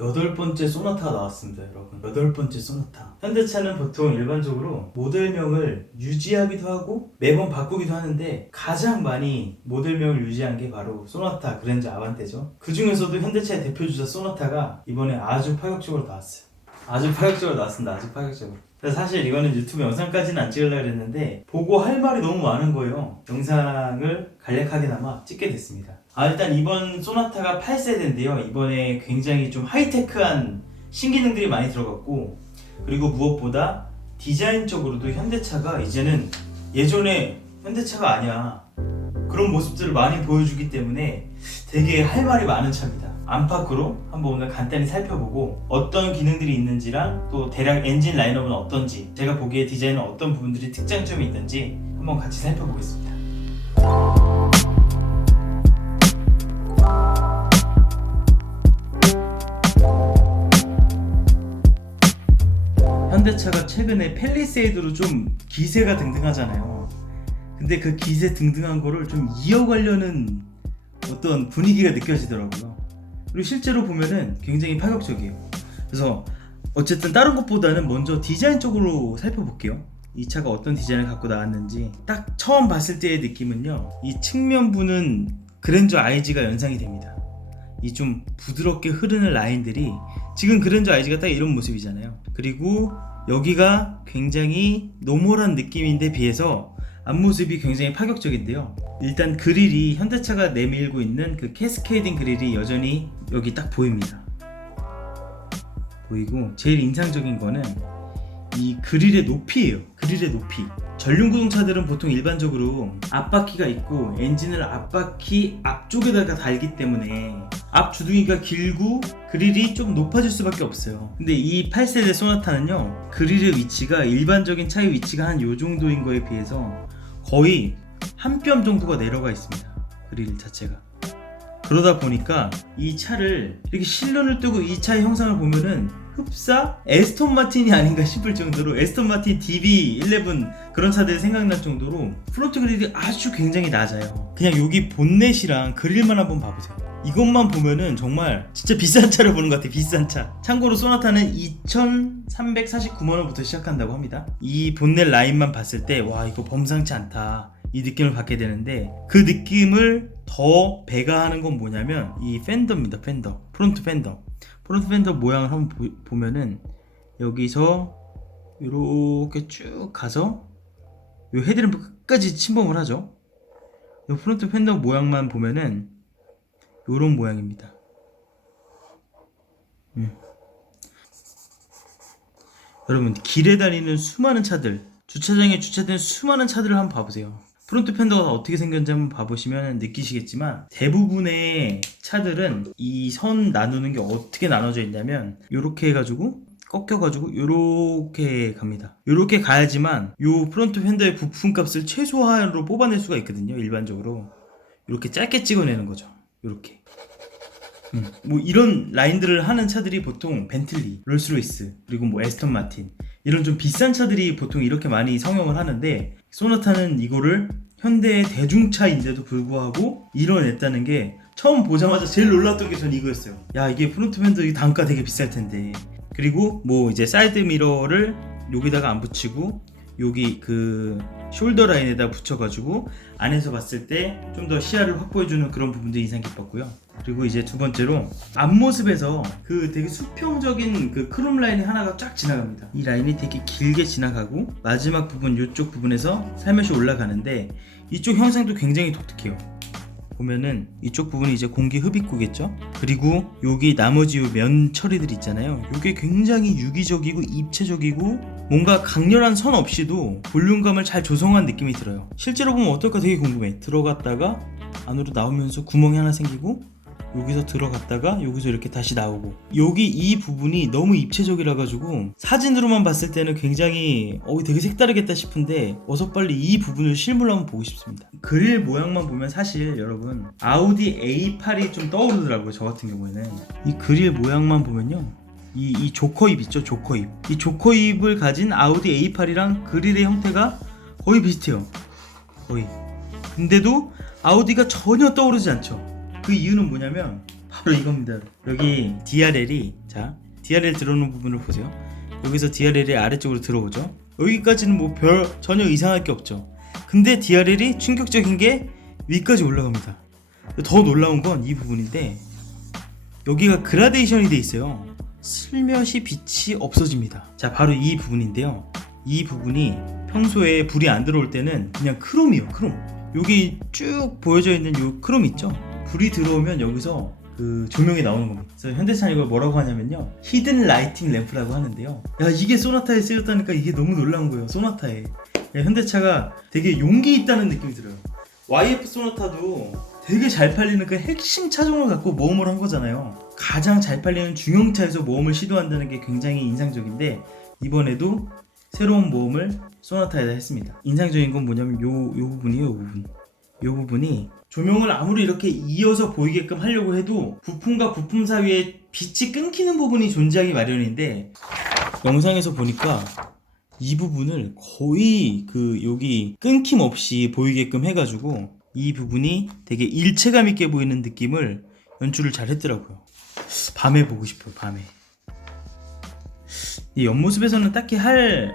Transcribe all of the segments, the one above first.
8번째 소나타가 나왔습니다, 여러분. 8번째 소나타. 현대차는 보통 일반적으로 모델명을 유지하기도 하고 매번 바꾸기도 하는데 가장 많이 모델명을 유지한 게 바로 소나타 그랜저 아반떼죠. 그 중에서도 현대차의 대표주자 소나타가 이번에 아주 파격적으로 나왔어요. 아주 파격적으로 나왔습니다. 아주 파격적으로. 그래서 사실 이거는 유튜브 영상까지는 안 찍으려고 했는데 보고 할 말이 너무 많은 거예요. 영상을 간략하게나마 찍게 됐습니다. 일단 이번 소나타가 8세대인데요. 이번에 굉장히 좀 하이테크한 신기능들이 많이 들어갔고, 그리고 무엇보다 디자인적으로도 현대차가 이제는 예전에 현대차가 아니야 그런 모습들을 많이 보여주기 때문에 되게 할 말이 많은 차입니다. 안팎으로 한번 오늘 간단히 살펴보고 어떤 기능들이 있는지랑 또 대략 엔진 라인업은 어떤지, 제가 보기에 디자인은 어떤 부분들이 특장점이 있는지 한번 같이 살펴보겠습니다. 현대차가 최근에 팰리세이드로 좀 기세가 등등하잖아요. 근데 그 기세 등등한 거를 좀 이어가려는 어떤 분위기가 느껴지더라고요. 그리고 실제로 보면은 굉장히 파격적이에요. 그래서 어쨌든 다른 것보다는 먼저 디자인적으로 살펴볼게요. 이 차가 어떤 디자인을 갖고 나왔는지. 딱 처음 봤을 때의 느낌은요, 이 측면부는 그랜저 IG가 연상이 됩니다. 이 좀 부드럽게 흐르는 라인들이, 지금 그랜저 IG가 딱 이런 모습이잖아요. 그리고 여기가 굉장히 노멀한 느낌인데 비해서 앞모습이 굉장히 파격적인데요. 일단 그릴이, 현대차가 내밀고 있는 그 캐스케이딩 그릴이 여전히 여기 딱 보입니다. 보이고, 제일 인상적인 거는 이 그릴의 높이예요. 그릴의 높이. 전륜구동차들은 보통 일반적으로 앞바퀴가 있고 엔진을 앞바퀴 앞쪽에다가 달기 때문에 앞 주둥이가 길고 그릴이 좀 높아질 수밖에 없어요. 근데 이 8세대 소나타는요, 그릴의 위치가 일반적인 차의 위치가 한 요 정도인 거에 비해서 거의 한 뼘 정도가 내려가 있습니다. 그릴 자체가. 그러다 보니까 이 차를 이렇게 실눈을 뜨고 이 차의 형상을 보면은 흡사 에스톤 마틴이 아닌가 싶을 정도로, 에스톤 마틴 DB11 그런 차들이 생각날 정도로 프론트 그릴이 아주 굉장히 낮아요. 그냥 여기 본넷이랑 그릴만 한번 봐보세요. 이것만 보면은 정말 진짜 비싼 차를 보는 것 같아요. 비싼 차. 참고로 소나타는 2,349만원부터 시작한다고 합니다. 이 본넷 라인만 봤을 때 와, 이거 범상치 않다, 이 느낌을 받게 되는데, 그 느낌을 더 배가하는 건 뭐냐면 이 팬더입니다. 팬더. 프론트 팬더. 프론트 팬더 모양을 한번 보면은 여기서 이렇게 쭉 가서 이 헤드램프 끝까지 침범을 하죠. 이 프론트 팬더 모양만 보면은 이런 모양입니다. 여러분, 길에 다니는 수많은 차들, 주차장에 주차된 수많은 차들을 한번 봐보세요. 프론트 팬더가 어떻게 생겼는지 한번 봐보시면 느끼시겠지만, 대부분의 차들은 이 선 나누는 게 어떻게 나눠져 있냐면 요렇게 해가지고 꺾여가지고 요렇게 갑니다. 요렇게 가야지만 요 프론트 팬더의 부품값을 최소한으로 뽑아낼 수가 있거든요. 일반적으로 이렇게 짧게 찍어내는 거죠. 요렇게. 뭐 이런 라인들을 하는 차들이 보통 벤틀리, 롤스로이스, 그리고 뭐 에스턴 마틴, 이런 좀 비싼 차들이 보통 이렇게 많이 성형을 하는데, 소나타는 이거를 현대의 대중차인데도 불구하고 이뤄냈다는 게, 처음 보자마자 제일 놀랐던 게 전 이거였어요. 야, 이게 프론트 팬더 이 단가 되게 비쌀 텐데. 그리고 뭐 이제 사이드 미러를 여기다가 안 붙이고 여기 그 숄더 라인에다 붙여가지고 안에서 봤을 때 좀 더 시야를 확보해주는 그런 부분도 인상 깊었고요. 그리고 이제 두 번째로 앞모습에서 그 되게 수평적인 그 크롬 라인이 하나가 쫙 지나갑니다. 이 라인이 되게 길게 지나가고 마지막 부분, 이쪽 부분에서 살며시 올라가는데, 이쪽 형상도 굉장히 독특해요. 보면은 이쪽 부분이 이제 공기 흡입구겠죠. 그리고 여기 나머지 면 처리들 있잖아요. 이게 굉장히 유기적이고 입체적이고 뭔가 강렬한 선 없이도 볼륨감을 잘 조성한 느낌이 들어요. 실제로 보면 어떨까 되게 궁금해. 들어갔다가 안으로 나오면서 구멍이 하나 생기고, 여기서 들어갔다가 여기서 이렇게 다시 나오고, 여기 이 부분이 너무 입체적이라 가지고 사진으로만 봤을 때는 굉장히 되게 색다르겠다 싶은데, 어서 빨리 이 부분을 실물로 한번 보고 싶습니다. 그릴 모양만 보면 사실 여러분 아우디 A8이 좀 떠오르더라고요. 저 같은 경우에는 이 그릴 모양만 보면요, 이 조커입 있죠. 조커입. 이 조커입을 가진 아우디 A8이랑 그릴의 형태가 거의 비슷해요. 거의. 근데도 아우디가 전혀 떠오르지 않죠. 그 이유는 뭐냐면 바로 이겁니다. 여기 DRL이 자 DRL 들어오는 부분을 보세요. 여기서 DRL이 아래쪽으로 들어오죠. 여기까지는 뭐 별 전혀 이상할 게 없죠. 근데 DRL이 충격적인 게 위까지 올라갑니다. 더 놀라운 건 이 부분인데 여기가 그라데이션이 돼 있어요. 슬며시 빛이 없어집니다. 자 바로 이 부분인데요. 이 부분이 평소에 불이 안 들어올 때는 그냥 크롬이에요. 크롬. 여기 쭉 보여져 있는 요 크롬 있죠. 불이 들어오면 여기서 그 조명이 나오는 겁니다. 그래서 현대차는 이걸 뭐라고 하냐면요, 히든 라이팅 램프라고 하는데요. 야 이게 소나타에 쓰였다니까 이게 너무 놀라운 거예요. 소나타에. 야, 현대차가 되게 용기 있다는 느낌이 들어요. YF 소나타도 되게 잘 팔리는 그 핵심 차종을 갖고 모험을 한 거잖아요. 가장 잘 팔리는 중형차에서 모험을 시도한다는 게 굉장히 인상적인데 이번에도 새로운 모험을 소나타에다 했습니다. 인상적인 건 뭐냐면 요 부분이에요. 요 부분이 조명을 아무리 이렇게 이어서 보이게끔 하려고 해도 부품과 부품 사이에 빛이 끊기는 부분이 존재하기 마련인데 영상에서 보니까 이 부분을 거의 그 여기 끊김 없이 보이게끔 해가지고 이 부분이 되게 일체감 있게 보이는 느낌을 연출을 잘 했더라고요. 밤에 보고 싶어요. 밤에. 이 옆모습에서는 딱히 할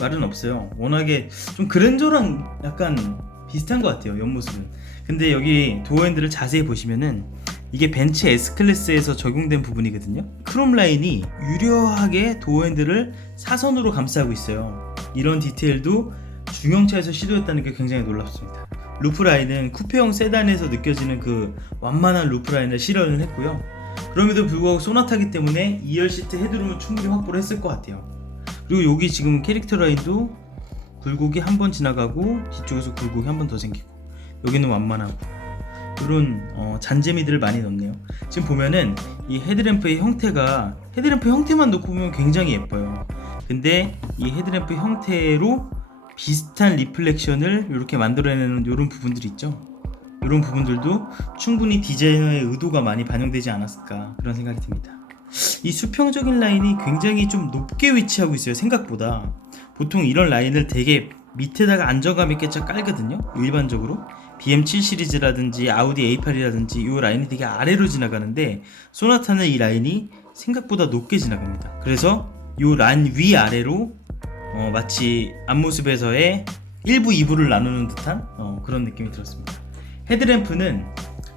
말은 없어요. 워낙에 좀 그랜저랑 약간 비슷한 것 같아요. 옆모습은. 근데 여기 도어 핸들을 자세히 보시면은 이게 벤츠 S클래스에서 적용된 부분이거든요. 크롬 라인이 유려하게 도어 핸들을 사선으로 감싸고 있어요. 이런 디테일도 중형차에서 시도했다는 게 굉장히 놀랍습니다. 루프 라인은 쿠페형 세단에서 느껴지는 그 완만한 루프 라인을 실현을 했고요. 그럼에도 불구하고 소나타기 때문에 2열 시트 헤드룸은 충분히 확보를 했을 것 같아요. 그리고 여기 지금 캐릭터 라인도 굴곡이 한 번 지나가고 뒤쪽에서 굴곡이 한 번 더 생기고 여기는 완만하고 이런 잔재미들을 많이 넣네요. 지금 보면은 이 헤드램프의 형태가 헤드램프 형태만 놓고 보면 굉장히 예뻐요. 근데 이 헤드램프 형태로 비슷한 리플렉션을 이렇게 만들어내는 이런 부분들 있죠. 이런 부분들도 충분히 디자이너의 의도가 많이 반영되지 않았을까 그런 생각이 듭니다. 이 수평적인 라인이 굉장히 좀 높게 위치하고 있어요. 생각보다. 보통 이런 라인을 되게 밑에다가 안정감 있게 쫙 깔거든요. 일반적으로 BM7 시리즈라든지 아우디 A8이라든지 이 라인이 되게 아래로 지나가는데 소나타는 이 라인이 생각보다 높게 지나갑니다. 그래서 이 라인 위아래로 마치 앞모습에서의 1부 2부를 나누는 듯한 그런 느낌이 들었습니다. 헤드램프는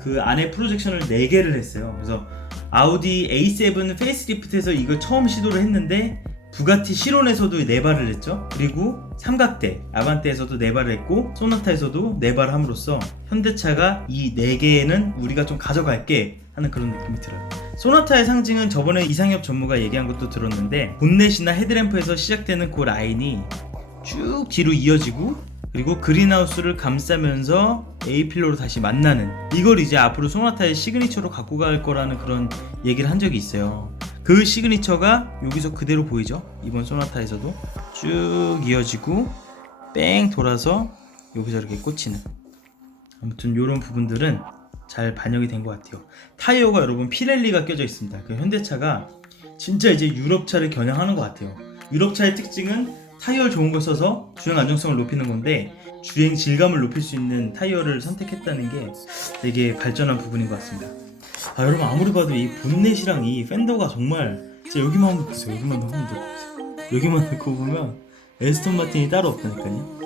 그 안에 프로젝션을 4개를 했어요. 그래서 아우디 A7 페이스리프트에서 이걸 처음 시도를 했는데 부가티 시론에서도 4발을 했죠. 그리고 삼각대 아반떼에서도 4발을 했고 소나타에서도 4발을 함으로써 현대차가 이 4개는 우리가 좀 가져갈게 하는 그런 느낌이 들어요. 소나타의 상징은 저번에 이상엽 전무가 얘기한 것도 들었는데 본넷이나 헤드램프에서 시작되는 그 라인이 쭉 뒤로 이어지고 그리고 그린하우스를 감싸면서 A필러로 다시 만나는 이걸 이제 앞으로 소나타의 시그니처로 갖고 갈 거라는 그런 얘기를 한 적이 있어요. 그 시그니처가 여기서 그대로 보이죠. 이번 소나타에서도 쭉 이어지고 뺑 돌아서 여기서 이렇게 꽂히는, 아무튼 이런 부분들은 잘 반영이 된 것 같아요. 타이어가 여러분 피렐리가 껴져 있습니다. 그 현대차가 진짜 이제 유럽차를 겨냥하는 것 같아요. 유럽차의 특징은 타이어를 좋은 걸 써서 주행 안정성을 높이는 건데 주행 질감을 높일 수 있는 타이어를 선택했다는 게 되게 발전한 부분인 것 같습니다. 여러분 아무리 봐도 이 본넷이랑 이 팬더가 정말 진짜 여기만 한번 보세요. 여기만 한번 더 보세요. 여기만 놓고 보면 에스턴 마틴이 따로 없다니까요.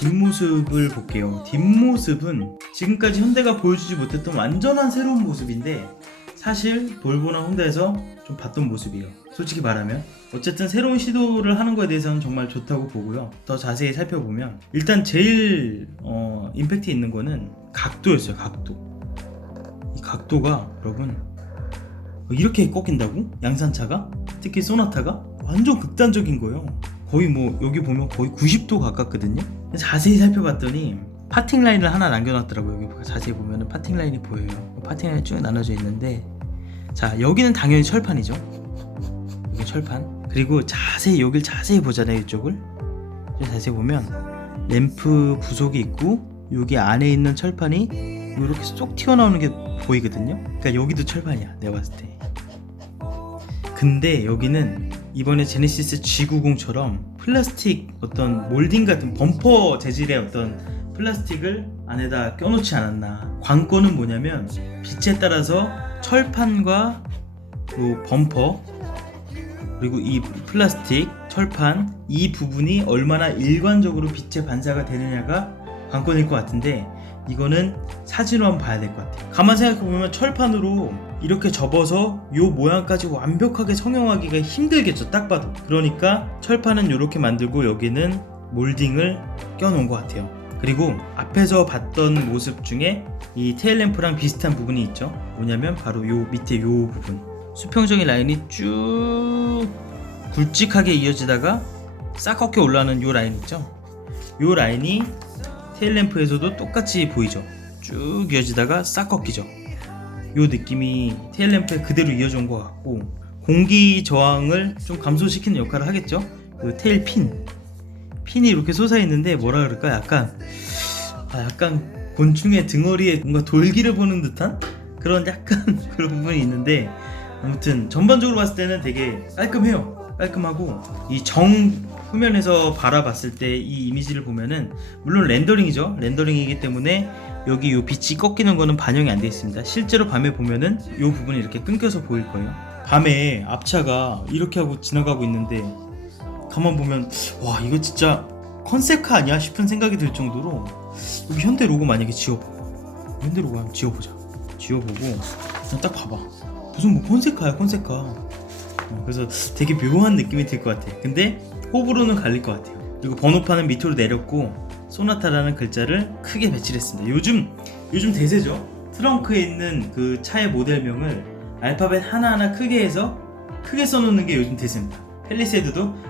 뒷모습을 볼게요. 뒷모습은 지금까지 현대가 보여주지 못했던 완전한 새로운 모습인데 사실 볼보나 혼다에서 좀 봤던 모습이에요. 솔직히 말하면 어쨌든 새로운 시도를 하는 거에 대해서는 정말 좋다고 보고요. 더 자세히 살펴보면 일단 제일 임팩트 있는 거는 각도였어요. 각도. 이 각도가 여러분 이렇게 꺾인다고? 양산차가? 특히 소나타가? 완전 극단적인 거예요. 거의 뭐 여기 보면 거의 90도 가깝거든요. 자세히 살펴봤더니 파팅 라인을 하나 남겨놨더라고요. 여기 자세히 보면 파팅 라인이 보여요. 파팅 라인이 쭉 나눠져 있는데 자 여기는 당연히 철판이죠. 여기 철판. 그리고 자세히 여길 자세히 보잖아요. 이쪽을 자세히 보면 램프 부속이 있고 여기 안에 있는 철판이 이렇게 쏙 튀어나오는 게 보이거든요. 그러니까 여기도 철판이야 내가 봤을 때. 근데 여기는 이번에 제네시스 G90처럼 플라스틱 어떤 몰딩 같은 범퍼 재질의 어떤 플라스틱을 안에다 껴놓지 않았나. 관건은 뭐냐면 빛에 따라서 철판과 요 범퍼 그리고 이 플라스틱, 철판 이 부분이 얼마나 일관적으로 빛에 반사가 되느냐가 관건일 것 같은데 이거는 사진으로 한번 봐야 될 것 같아요. 가만 생각해보면 철판으로 이렇게 접어서 요 모양까지 완벽하게 성형하기가 힘들겠죠, 딱 봐도. 그러니까 철판은 이렇게 만들고 여기는 몰딩을 껴놓은 것 같아요. 그리고 앞에서 봤던 모습 중에 이 테일램프랑 비슷한 부분이 있죠. 뭐냐면 바로 요 밑에 요 부분, 수평적인 라인이 쭉 굵직하게 이어지다가 싹꺾여 올라오는 요 라인 있죠. 요 라인이 테일램프에서도 똑같이 보이죠. 쭉 이어지다가 싹 꺾이죠. 요 느낌이 테일램프에 그대로 이어져 온 것 같고, 공기 저항을 좀 감소시키는 역할을 하겠죠. 그 테일 핀이 이렇게 솟아 있는데 뭐라 그럴까, 약간 곤충의 등어리에 뭔가 돌기를 보는 듯한 그런 약간 그런 부분이 있는데, 아무튼 전반적으로 봤을 때는 되게 깔끔해요. 깔끔하고 이 후면에서 바라봤을 때 이 이미지를 보면은, 물론 렌더링이죠. 렌더링이기 때문에 여기 요 빛이 꺾이는 거는 반영이 안 되어 있습니다. 실제로 밤에 보면은 요 부분이 이렇게 끊겨서 보일 거예요. 밤에 앞차가 이렇게 하고 지나가고 있는데 가만 보면 와, 이거 진짜 컨셉카 아니야 싶은 생각이 들 정도로, 여기 현대 로고 만약에 지워보고, 현대 로고 한번 지워보고 그냥 딱 봐봐. 무슨 뭐 컨셉카야, 컨셉카. 그래서 되게 묘한 느낌이 들 것 같아. 근데 호불호는 갈릴 것 같아요. 그리고 번호판은 밑으로 내렸고 소나타라는 글자를 크게 배치를 했습니다. 요즘 대세죠. 트렁크에 있는 그 차의 모델명을 알파벳 하나하나 크게 해서 크게 써놓는 게 요즘 대세입니다. 펠리세이드도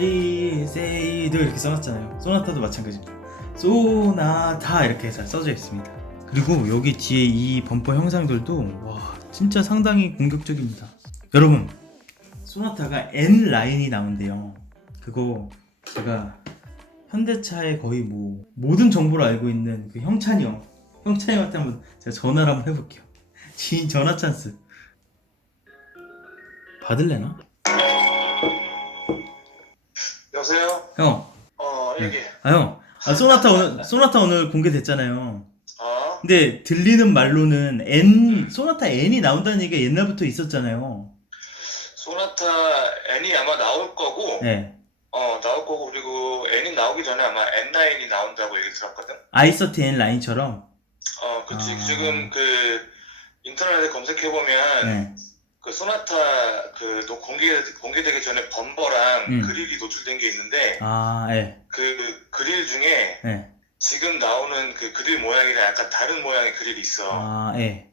펠리세이드 이렇게 써놨잖아요. 소나타도 마찬가지입니다. 소나타 이렇게 해서 써져 있습니다. 그리고 여기 뒤에 이 범퍼 형상들도 와, 진짜 상당히 공격적입니다. 여러분, 소나타가 N 라인이 나온대요. 그거 제가 현대차의 거의 뭐 모든 정보를 알고 있는 그 형찬이 형한테 한번 제가 전화를 한번 해볼게요. 지인 전화 찬스 받을래나? 여보세요? 형. 얘기. 형. 소나타 오늘 공개됐잖아요. 어? 근데 들리는 말로는 소나타 N이 나온다는 얘기가 옛날부터 있었잖아요. 소나타 N이 아마 나올 거고, 네. 나올 거고, 그리고 N이 나오기 전에 아마 N9이 나온다고 얘기 들었거든? i30 N 라인처럼. 그치. 지금 인터넷에 검색해보면, 네. 그 소나타 공개되기 전에 범버랑 그릴이 노출된 게 있는데, 네. 그 그릴 중에, 네. 지금 나오는 그 그릴 모양이랑 약간 다른 모양의 그릴이 있어. 네.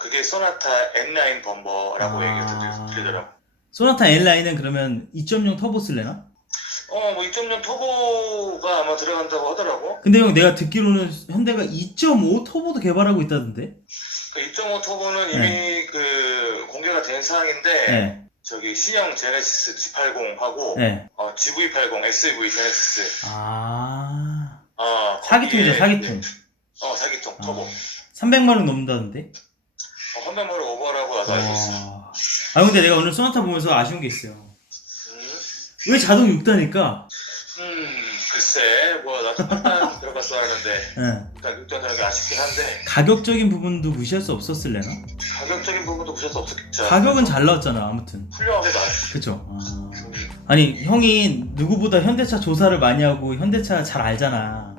그게 소나타 N9 범버라고 얘기가 들리더라고. 소나타 N 라인은 그러면 2.0 터보 쓸래나? 뭐 2.0 터보가 아마 들어간다고 하더라고. 근데 형, 내가 듣기로는 현대가 2.5 터보도 개발하고 있다던데? 그 2.5 터보는 이미 공개가 된 사항인데, 네. 저기 C형 제네시스 G80하고 네. GV80 SUV 제네시스. 사기통이죠, 사기통. 사기통 터보. 300만 원 넘는다던데? 헌병머리 오버라고 나도 알고 있어. 근데 내가 오늘 소나타 보면서 아쉬운 게 있어요. 왜 자동 6다니까? 글쎄, 나도 8단 들어갔어 하는데, 네. 일단 6단 들어간 게 아쉽긴 한데, 가격적인 부분도 무시할 수 없었을래나? 가격적인 부분도 무시할 수 없었겠죠. 가격은 잘 나왔잖아, 아무튼. 훌륭하게 나왔지. 그쵸. 아니, 형이 누구보다 현대차 조사를 많이 하고 현대차 잘 알잖아.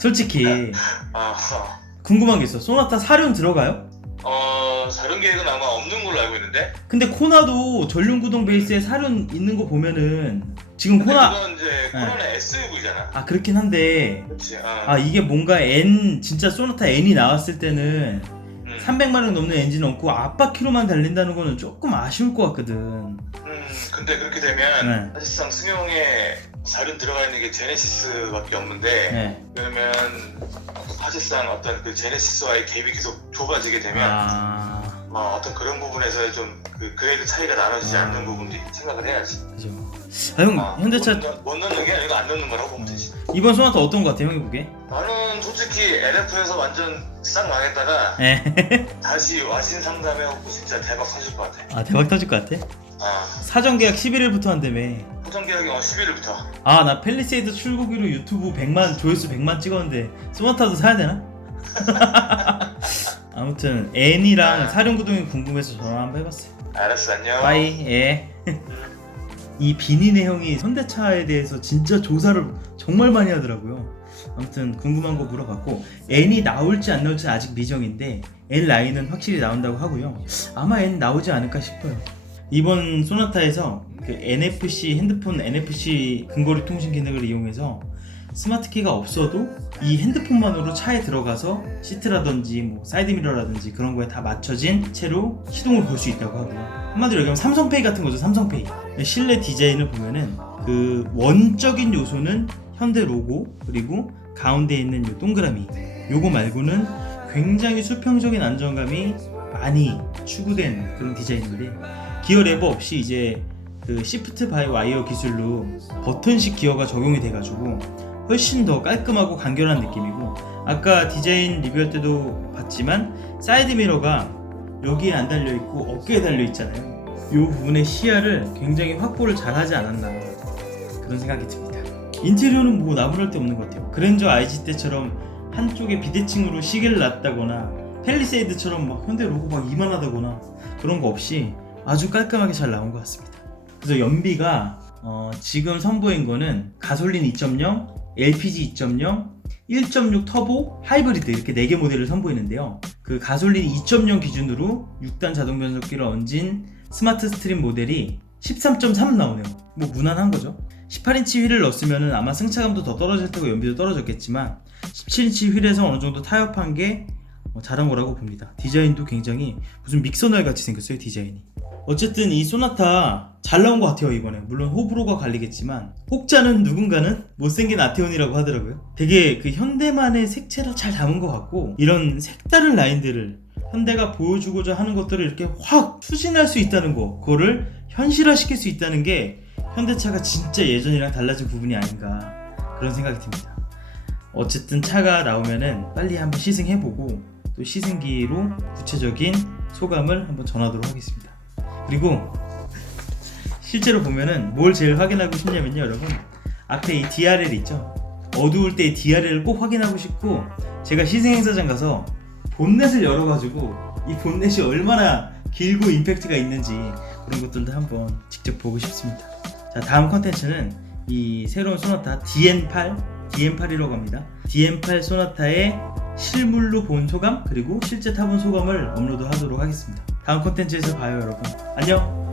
솔직히. 궁금한 게 있어. 소나타 사륜 들어가요? 사륜 계획은 아마 없는 걸로 알고 있는데. 근데 코나도 전륜구동 베이스에 사륜 있는 거 보면은 지금 그건 이제 코나는 SUV잖아. 그렇긴 한데. 그렇지. 이게 뭔가 진짜 소나타 N이 나왔을 때는 300만 원 넘는 엔진 없고 앞바퀴로만 달린다는 거는 조금 아쉬울 것 같거든. 근데 그렇게 되면 사실상 승용에 사륜 들어가 있는 게 제네시스밖에 없는데, 그러면 사실상 어떤 그 제네시스와의 갭이 계속 좁아지게 되면 어떤 그런 부분에서 좀 그 그레이드 차이가 나눠지지 않는 부분도 생각을 해야지. 그죠. 형, 현대차 못 넣는 게 아니고 안 넣는 거라고 보면 되지. 이번 소나타 어떤 거 같아, 형이 보기에? 나는 솔직히 LF에서 완전 싹 망했다가 다시 와신 상담해갖고 진짜 대박 터질 것 같아. 대박 터질 것 같아? 사전 계약 11일부터 한다며. 삼성 계약이 11일부터. 아, 나 팰리세이드 출고기로 유튜브 100만 조회수 100만 찍었는데 소나타도 사야 되나? 아무튼 N이랑 사륜구동이 궁금해서 전화 한번 해봤어요. 알았어, 안녕. 빠이. 예. 이 비니네 형이 현대차에 대해서 진짜 조사를 정말 많이 하더라고요. 아무튼 궁금한 거 물어봤고, N이 나올지 안 나올지 아직 미정인데 N 라인은 확실히 나온다고 하고요. 아마 N 나오지 않을까 싶어요. 이번 소나타에서 그 NFC 핸드폰 NFC 근거리 통신 기능을 이용해서 스마트키가 없어도 이 핸드폰만으로 차에 들어가서 시트라든지 뭐 사이드미러라든지 그런 거에 다 맞춰진 채로 시동을 걸 수 있다고 하고요. 한마디로 얘기하면 삼성페이 같은 거죠. 삼성페이. 실내 디자인을 보면은 그 원적인 요소는 현대 로고, 그리고 가운데 있는 요 동그라미, 요거 말고는 굉장히 수평적인 안정감이 많이 추구된 그런 디자인인데, 기어 레버 없이 이제 그 시프트 바이 와이어 기술로 버튼식 기어가 적용이 돼가지고 훨씬 더 깔끔하고 간결한 느낌이고, 아까 디자인 리뷰할 때도 봤지만 사이드 미러가 여기에 안 달려있고 어깨에 달려있잖아요. 이 부분의 시야를 굉장히 확보를 잘 하지 않았나 그런 생각이 듭니다. 인테리어는 뭐 나무랄 데 없는 것 같아요. 그랜저 IG 때처럼 한쪽에 비대칭으로 시계를 놨다거나 팰리세이드처럼 막 현대 로고 막 이만하다거나 그런 거 없이 아주 깔끔하게 잘 나온 것 같습니다. 그래서 연비가 지금 선보인 거는 가솔린 2.0, LPG 2.0, 1.6 터보, 하이브리드 이렇게 4개 모델을 선보이는데요. 그 가솔린 2.0 기준으로 6단 자동 변속기를 얹은 스마트 스트림 모델이 13.3 나오네요. 뭐 무난한 거죠. 18인치 휠을 넣었으면 아마 승차감도 더 떨어질 테고 연비도 떨어졌겠지만 17인치 휠에서 어느 정도 타협한 게 잘한 거라고 봅니다. 디자인도 굉장히 무슨 믹서날 같이 생겼어요, 디자인이. 어쨌든 이 소나타 잘 나온 것 같아요. 이번에 물론 호불호가 갈리겠지만 혹자는 누군가는 못생긴 아테온이라고 하더라고요. 되게 그 현대만의 색채를 잘 담은 것 같고, 이런 색다른 라인들을 현대가 보여주고자 하는 것들을 이렇게 확 추진할 수 있다는 거, 그거를 현실화시킬 수 있다는 게 현대차가 진짜 예전이랑 달라진 부분이 아닌가 그런 생각이 듭니다. 어쨌든 차가 나오면은 빨리 한번 시승해보고 또 시승기로 구체적인 소감을 한번 전하도록 하겠습니다. 그리고 실제로 보면은 뭘 제일 확인하고 싶냐면요, 여러분, 앞에 이 DRL 있죠. 어두울 때 DRL을 꼭 확인하고 싶고, 제가 시승행사장 가서 본넷을 열어가지고 이 본넷이 얼마나 길고 임팩트가 있는지 그런 것들도 한번 직접 보고 싶습니다. 자, 다음 컨텐츠는 이 새로운 소나타 DN8이라고 합니다. DN8 소나타의 실물로 본 소감, 그리고 실제 타본 소감을 업로드 하도록 하겠습니다. 다음 컨텐츠에서 봐요, 여러분. 안녕!